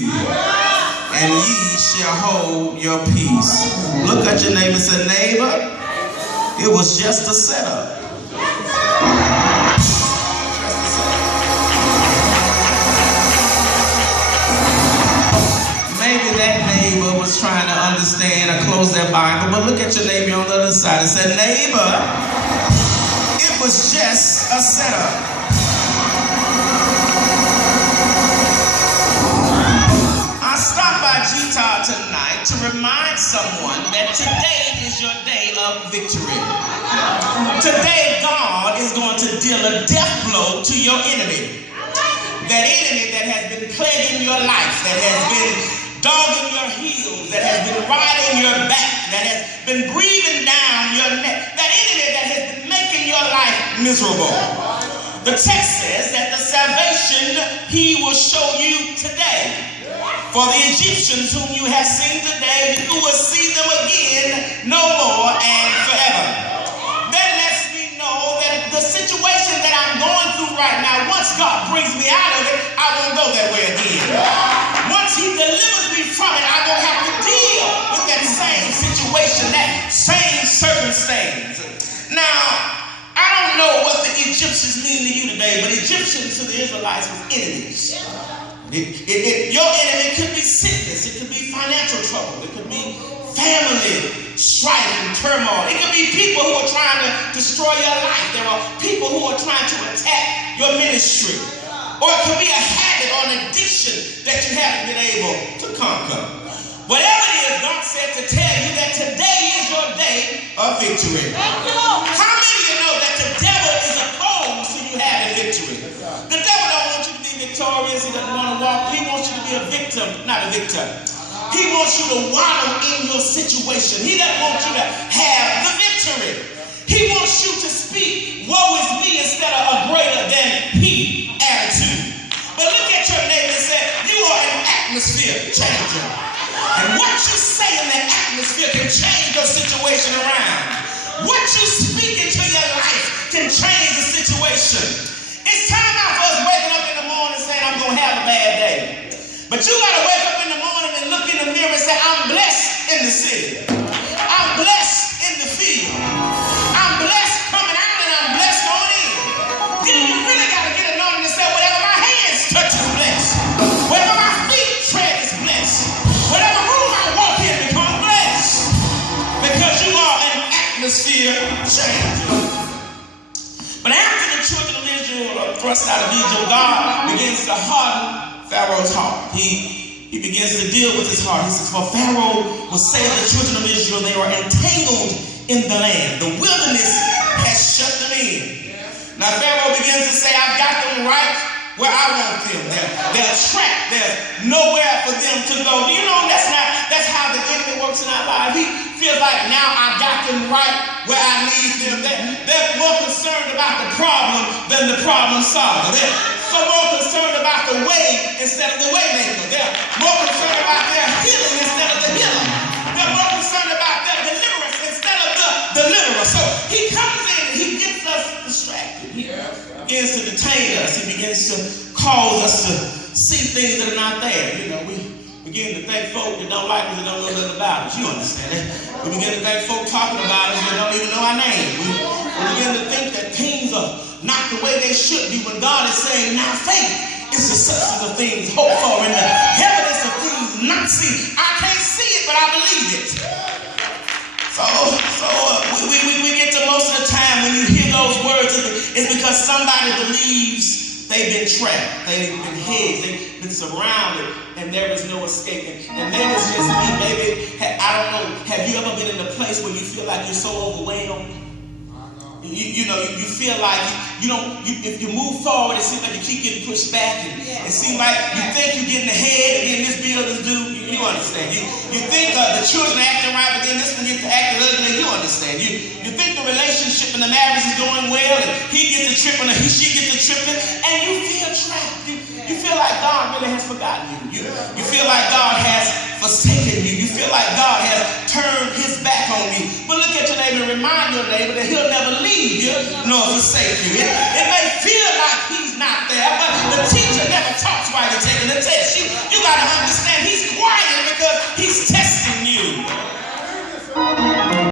and ye shall hold your peace. Look at your neighbor and say, neighbor, it was just a setup. Maybe that neighbor was trying to understand or close their Bible, but look at your neighbor on the other side and say, neighbor, it was just a setup. GTOD tonight to remind someone that today is your day of victory. Today God is going to deal a death blow to your enemy. That enemy that has been plaguing your life, that has been dogging your heels, that has been riding your back, that has been breathing down your neck, that enemy that has been making your life miserable. The text says that the salvation he will show you today. For the Egyptians whom you have seen today, you will see them again no more and forever. That lets me know that the situation that I'm going through right now, once God brings me out of it, I won't go that way again. Once he delivers me from it, I won't have to deal with that same situation, that same circumstance. Now, I don't know what the Egyptians mean to you today, but Egyptians to the Israelites were enemies. Your enemy could be sickness, it could be financial trouble, it could be family strife and turmoil, it could be people who are trying to destroy your life, there are people who are trying to attack your ministry, or it could be a habit or an addiction that you haven't been able to conquer. Whatever it is, God said to tell you that today is your day of victory. How many of you know that the devil is opposed to you having victory? The devil don't want you to be victorious. He doesn't want to walk. He wants you to be a victim, not a victor. He wants you to wallow in your situation. He doesn't want you to have the victory. He wants you to speak, woe is me, instead of a greater than he attitude. But look at your neighbor and say, you are an atmosphere changer. And what you say in that atmosphere can change your situation around. What you speak into your life can change the situation. It's time out for us waking up in the morning saying, I'm going to have a bad day. But you got to wake up in the morning and look in the mirror and say, I'm blessed in the city. I'm blessed in the field. I'm blessed coming out and I'm blessed going in. Then you really got to get anointed and say, whatever my hands touch is blessed. Whatever my feet tread is blessed. Whatever room I walk in becomes blessed. Because you are an atmosphere changer. But after the children of Israel are thrust out of Egypt, God begins to harden Pharaoh's heart. He begins to deal with his heart. He says, for Pharaoh will say of the children of Israel, they are entangled in the land. The wilderness has shut them in. Now Pharaoh begins to say, I've got them right where I want them. They're trapped. There's nowhere for them to go. Do you know that's how the enemy works in our lives? He feels like now I got them right where I need them. They're more concerned about the problem than the problem solver. They're so more concerned about the way instead of the way maker. They're more concerned about their healing instead of the healer. They're more concerned about their deliverance instead of the deliverer. So he comes in and he gets us distracted. He begins to detain us. He begins to cause us to see things that are not there. You know, we begin to think folk that don't like us and don't know nothing about us. You understand that? We begin to think folk talking about us and don't even know our name. We begin to think that things are not the way they should be when God is saying, now faith is the substance of things hoped for and the evidence of things not seen. I can't see it, but I believe it. So we get to most of the time when you hear those words, it's because somebody believes they've been trapped, they've been hedged, they've been surrounded, and there is no escaping. And maybe it's just me, maybe, I don't know, have you ever been in a place where you feel like you're so overwhelmed? You feel like if you move forward, it seems like you keep getting pushed back, and it seems like you think you're getting ahead, and then this building's due. You understand? You think the children are acting right, but then this one gets to acting ugly. You understand? You think the relationship and the marriage is going well, and he gets to tripping, or she gets to tripping, and you feel trapped. You feel like God really has forgotten you. You feel like God has forsaken you. You feel like God has turned his back on you. But look at your neighbor and remind your neighbor that he'll never leave you nor forsake you. It may feel like he's not there, but the teacher never talks while you're taking the test. You got to